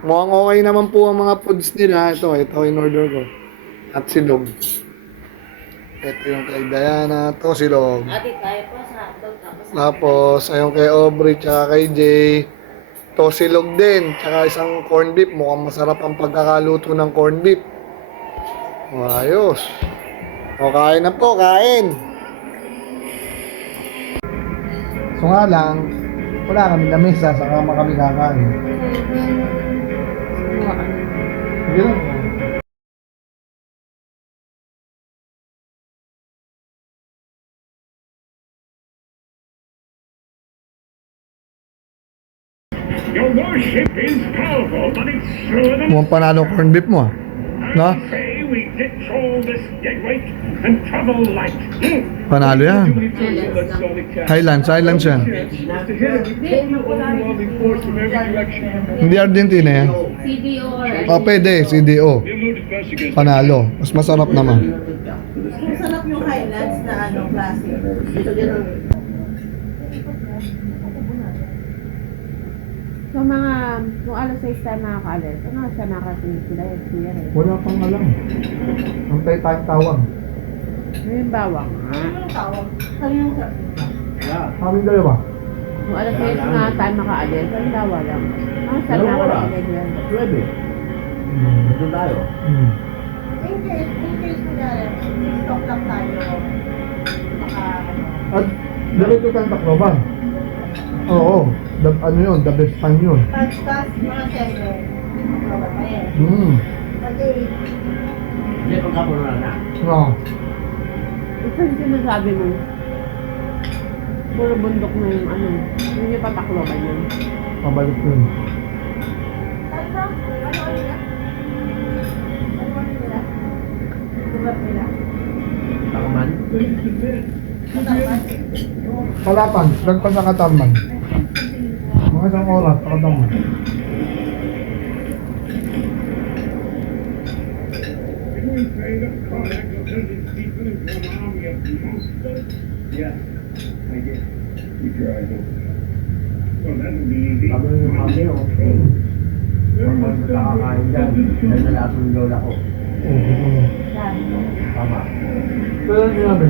Mukhang okay naman po ang mga foods nila. Ito in order ko. At silog. Ito yung kay Diana. Ito silog. Tapos, ayun kay Aubrey, tsaka kay Jay. Ito silog din, tsaka isang corned beef. Mukhang masarap ang pagkakaluto ng corned beef. Ayos. O, kain na po, kain. So nga lang, wala kami lamesa, sa kama kami kakain. Sige lang. Your worship is powerful, but it's true enough. Mukhang panalo corned beef mo, no? Say we ditch all this dead weight and travel light. Panalo yan. Highlands yan. Hindi Argentina yan. O, pwede, CDO. Panalo. Mas masarap naman. Masarap yung Highlands na klase. So kung alas 6 tayo nakakaalis, ano siya nakatingin sila yung siya rin? Wala pang alam. Antay tayong tawag. May bawang. Kami dalawa. Kung alas 6 na tayo makaalis, ang dawa lang. Ang saan nakakaalis yan? Pwede. Doon tayo. In case kunyari, stock lang tayo. Baka ano. At diretso kang Tacloban. Oo, ano yun, the best time yun. Pagkas mga 7, October pa rin. Pag 8, Hindi, pagkapunan na. No. Ito yung sinasabi mo. Puro bundok na yung ano. Yun yung patakloban yun. Pabalik yun. ano nila? Ano nila? Lugar nila? Takaman. Matapan? Palapan, lagpas sa Katarman. Mga isang oras sa Katarman. Anyone say the product of hundred people is one army of monsters? Yeah, I guess. Keep your eyes open. Well, that would be easy. Sabi ng kami, oh. Huwag mo nakakain dyan. Dahil nalasong yung lola ko. Oo. Tama. Pero ano sinabi?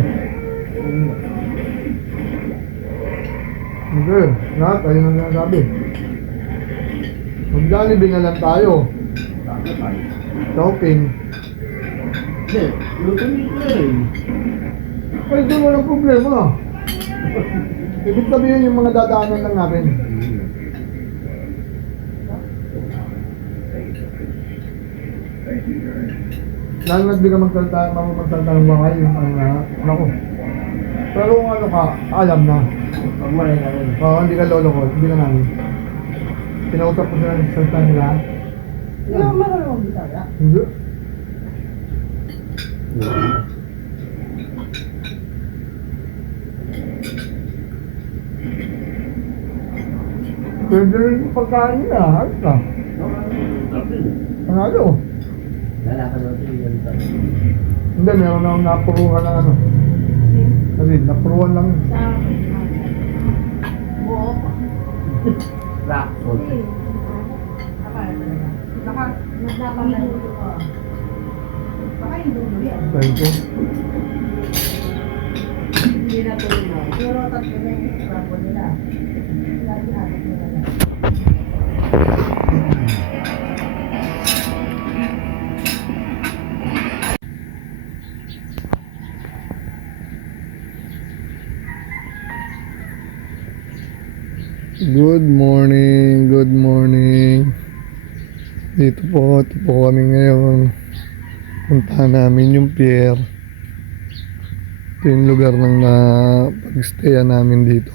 Hindi, lahat ayun ang sinasabi. Mag-Jollibee na lang tayo. Tama tayo. Shopping. Hindi, luto nito na rin. Ay, doon walang problema. Ibig sabihin yung mga dadaanan lang natin. Lalo na't di ka magsalta ng wakay yung ano ko. Pero kung ano ka, alam na. Pag malay na rin. Oo, hindi ka lolo ko, hindi ka namin. Pinausap ko sila ng salta nila. Hindi ako marunong bisaya. Hindi. Pwede rin yung pagkain nila, ayos na. Panalo. Lalakad natin yung ganito. Hindi, meron na akong napuruhan na ano. Kasi napuruhan lang. Sa buhok. Rock, salt. Baka talaga. Baka nagpapaluto ko. Baka yung dulo yan. Thank you. Hindi na tuloy. Pero tatlo na yung scrabo nila. Lagi natin nila na. Good morning, good morning. Dito po kami ngayon. Puntahan namin yung pier. Ito yung lugar ng pag-stayan namin dito.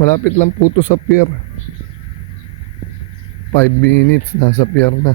Malapit lang po to sa pier. 5 minutes nasa pier na.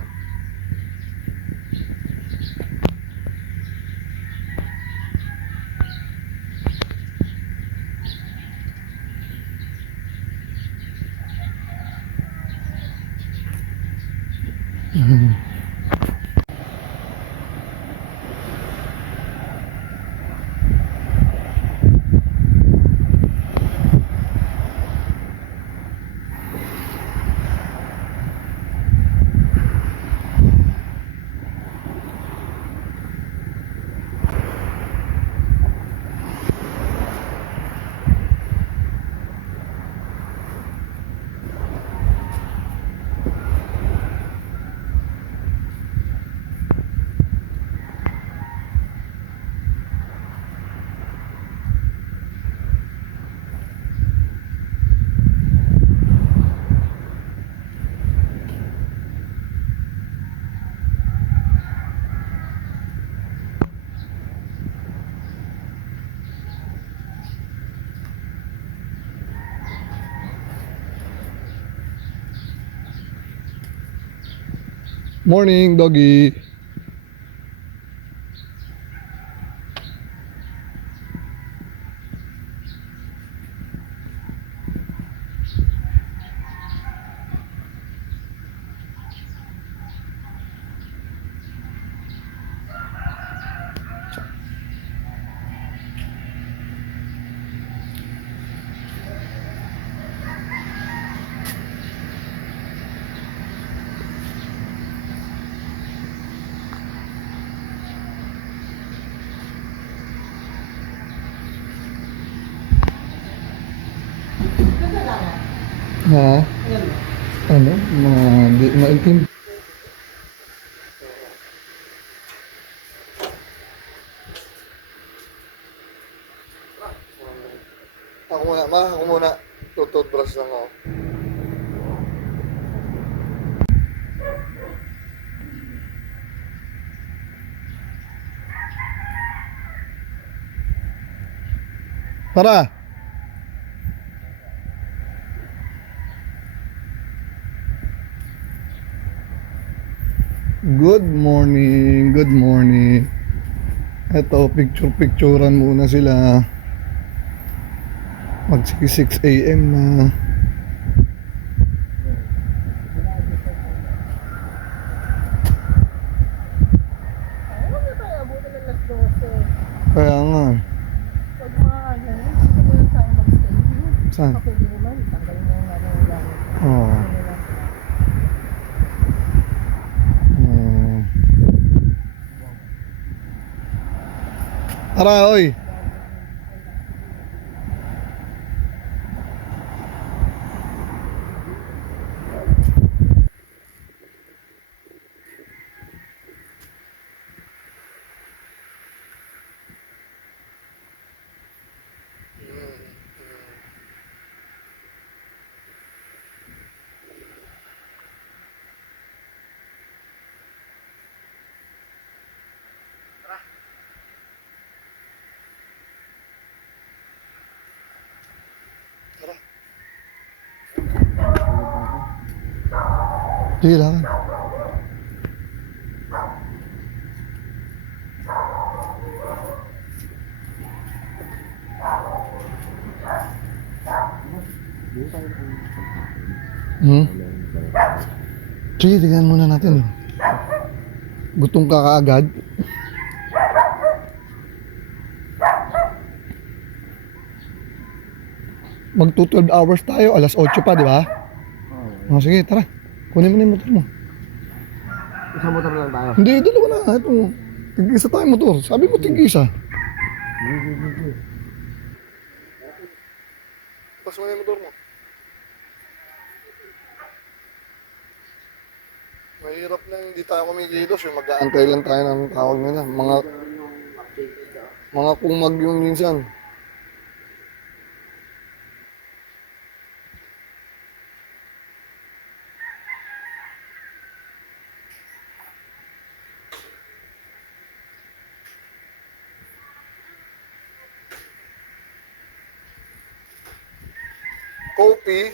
Morning, doggy. Ha? Ano? Maitim. Tara. Good morning, good morning. Eto, picture-picturean muna sila. Mag 6 a.m. na. Huwag na tayo abutin ng alas 12. Kaya nga. Pag mga ganyan, gusto mo lang tayo mag-stay. Saan? Pwede naman, tanggalin mo yung ano yung gamit. Oo. Hmm. Tara, oy. Sige, lakad. Hmm? Sige, tignan muna natin. Gutom ka kaagad. Mag 12 hours tayo, alas 8 pa, di ba? Oh, sige, tara. Kunin mo na yung motor mo. Isang motor lang tayo. Hindi, dalawa na. Ito. Tig-isa tayo motor. Sabi mo tig-isa. Pas mo na yung motor mo. Mahirap na hindi tayo kumikilos. Mag-aantay lang tayo ng tawag nila. Mga kumag yung minsan. Kopi.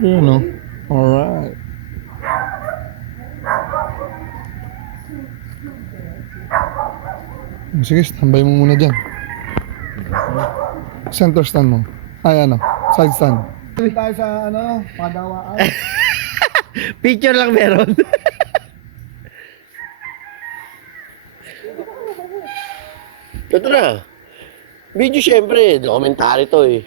Ayan o. Alright. Sige, standby mo muna dyan. Center stand mo. Ay, ano, side stand. Tayo sa, ano, padawaan. Picture lang meron. Ito na. Video syempre, documentary to eh.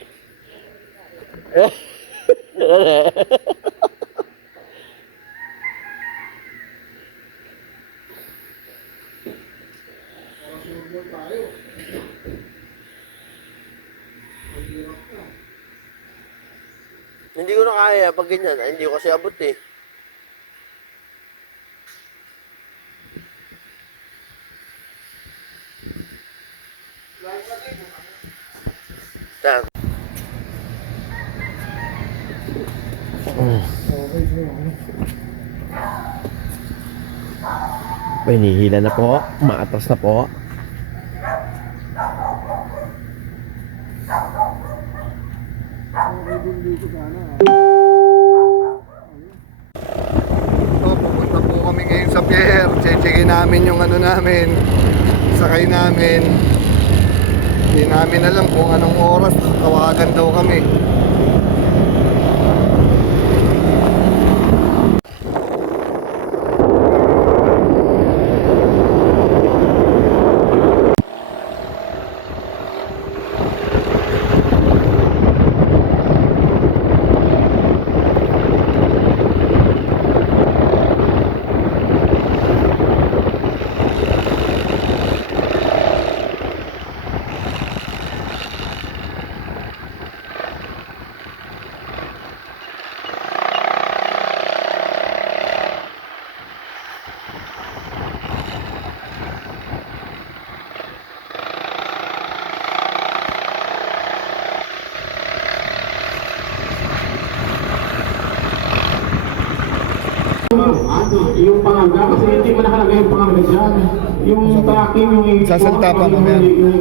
Hindi ko na kaya pag ganyan. Ay, hindi ko kasi abot eh. Yan. Pinihila na po. Maatas na po. So, pupunta po kami ngayon sa pier. Checkin namin yung ano namin. Sakay namin. Hindi namin alam kung anong oras. Tawagan daw kami. yung panganga, kasi hindi mo nakalagay yung panganga dyan. Yung tracking, yung Sasalta pa mamaya. yung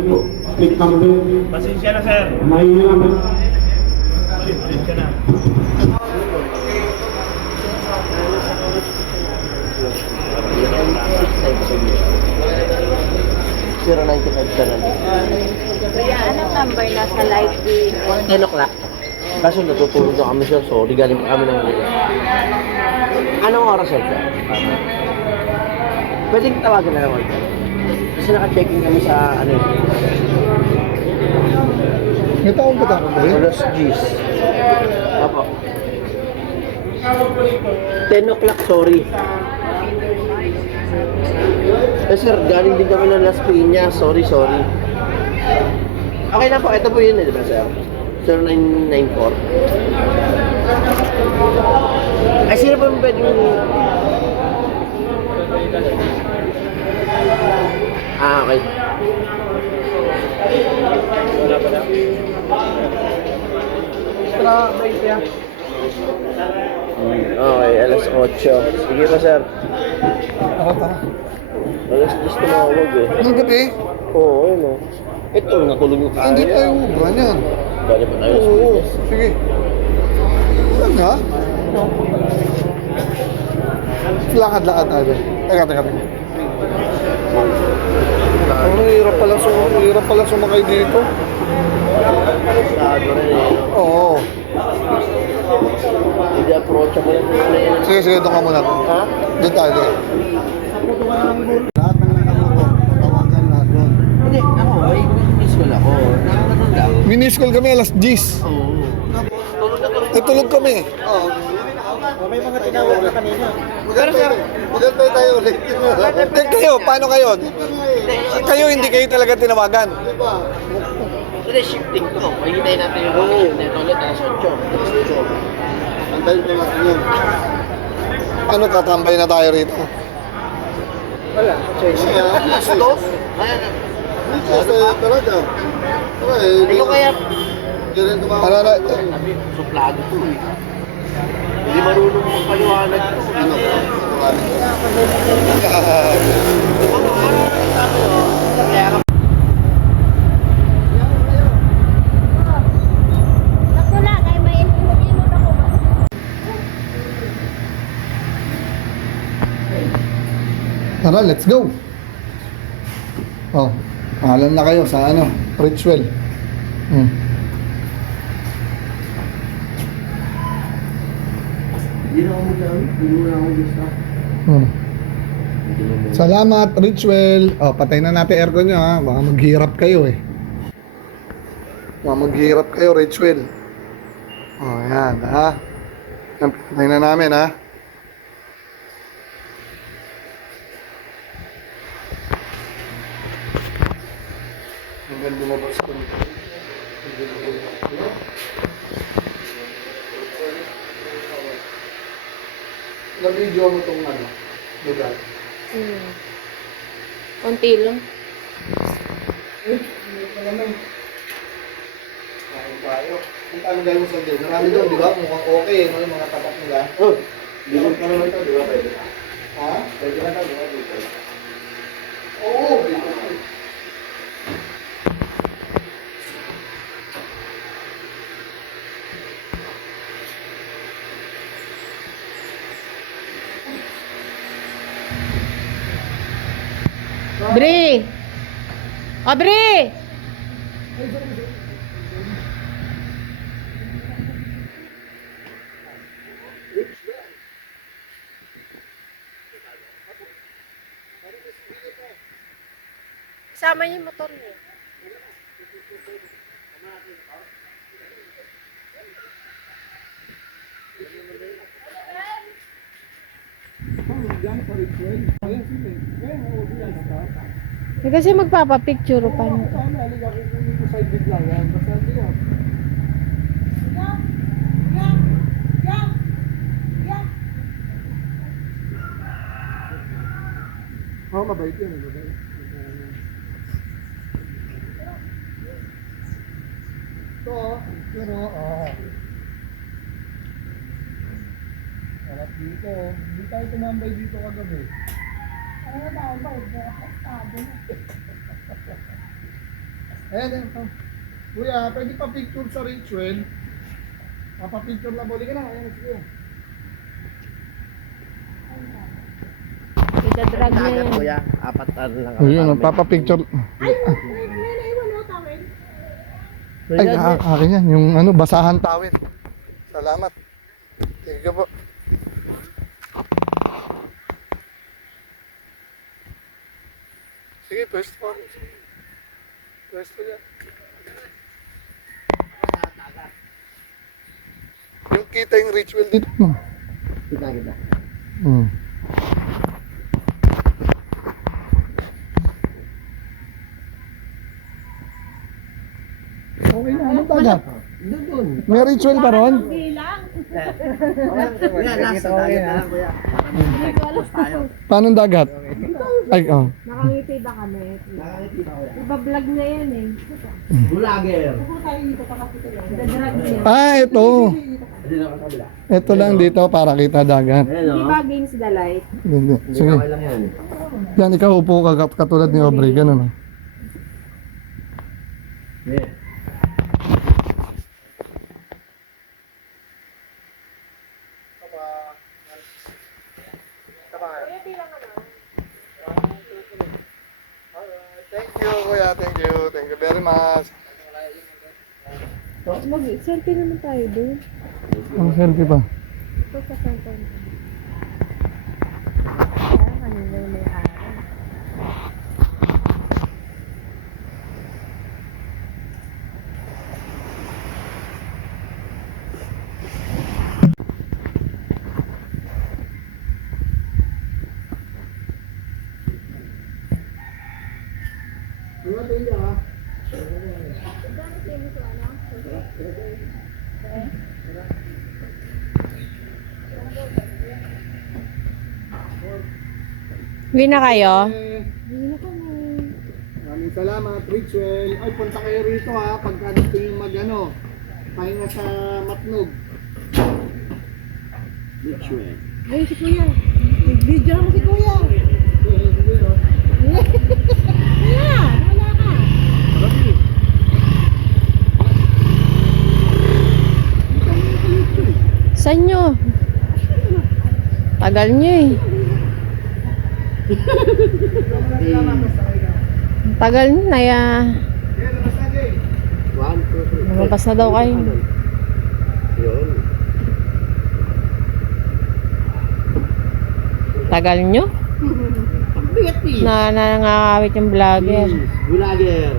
plate number. Pasensya na, sir. Mahirap. Pasensya na. Kuya, anong number na sa live view? 10 o'clock. Kaso natutulog na kami, sir. Sorry, galing pa kami ng Anong oras, sir? Pwedeng tawagan na naman, sir. Kasi naka-checking kami sa ano. May taong ba tayo ba? Alas 10. Apo. 10 o'clock, sorry. Eh sir, galing din kami ng Las Piñas. Sorry. Okay na po, ito po yun eh, di ba sir? 0994. Ay, sino po yung pwedeng... Okay. Okay, alas 8. Sige pa sir. Ako pa. Alas 10 tumawag eh. Ang gabi? Oo, ayun o. Ito, natulog yung kaya. Hindi tayo ubra niyan. Bali pa tayo sa Oo, Pinas. sige. Wala nga. Lakad-lakad tayo. Teka. Ang hirap pala sumakay dito. Masyado rin eh. Oo. Hindi approachable yung ano yan. Sige, doon ka muna. Ha? Doon tayo. Lahat ng nakamoto, tawagan lahat doon. Hindi, ako, may miss call ako. Nakakatulog lang. Miniskol kami alas 10. Oo. Tulog na tulog. Tulog kami. Oo. May mga tinawag na kanina. Magantay tayo ulit. Kayo, paano kayo? Kayo hindi kayo talaga tinawagan. Hindi, shifting to. Maghintay natin yung mga ulit. Alas 8. Antayin ko natin yun. Ano, tatambay na tayo rito? Wala. Gusto? Ayan. Kasi talaga. Ikaw kaya, Ano na? suplado to eh. Hindi marunong magpaliwanag to. Ano? Kaya ka Naku lang, ay may imot ako. Tara, let's go. Oh, alam na kayo sa ano, Richwell. Hindi na ako magdami. Hindi mo na ako gusto. Salamat, Richwell. Oh, patay na natin aircon nyo ha. Baka maghirap kayo eh. Baka maghirap kayo, Richwell. Oh, yan ha. Patay na namin ha. Hanggang lumabas ko nito. Na-video mo itong ano, lugar. Konti lang. Kain tayo. Kung paano gano'n sa din. Marami doon, di ba? Mukhang okay, no? Yung mga tapat nila. Oh, bilog ka naman ito, di ba? Pwede. Ha? Pwede na ito, di ba? Dito. Oo, dito. Bre! Bre! Sama niyo yung motor niya. Kasi magpapapicture pa nito. Oo, mabait yun. Mabait. Ito, pero, Sarap dito. Hindi tayo tumambay dito kagabi. Ano na tayo ba? Estado na. Ayan. Kuya, pwede pa picture sa ritual. Papapicture lang. Buli ka na. Ayan, sige. Itadrag na yan. Kuya, apat lang. Ayun, papapicture. Ay, may naiwan mo tawin. Ay, akin yan. Yung ano, basahan tawid. Salamat. Thank you po. Sige, pwesto. Pwesto yan. Yung kita yung ritual dito. Kita. Hmm. Okay na, anong tagat? Doon. May ritual pa ron? Bilang. Kuya, nasa dagat na lang, kuya. Tapos tayo. Paano dagat? Ay, oh. Nakangiti ba kami? Nakakita ko yan. Iba-vlog na yan eh. Vlogger. Itadrag niya. Ah, ito. Hindi na kabila. Ito lang dito para kita dagat. Ayan, Hindi no? ba against the light? Hindi. Hindi Sige. okay lang yan. Yan, ikaw upo ka katulad ni Aubrey. Ganun. Yeah. Thank you, kuya. Thank you. Thank you very much. Mag-selfie naman tayo doon. Ang selfie pa. Ito sa center. Kaya kanina yung may araw. Uwi na kayo? Maraming salamat, Ritual. Ay, punta kayo rito ha. Pagka gusto yung mag-ano, pahinga sa Matnog. Ritual. Ay, si Kuya. Video mo si Kuya. Kuya, wala ka. Saan nyo? Tagal nyo eh. Tagal nyo na ya. One, two, three. Lumabas na daw kayo. Yun. Tagal nyo? Ang bigat eh. Na nangangawit yung vlogger. Vlogger.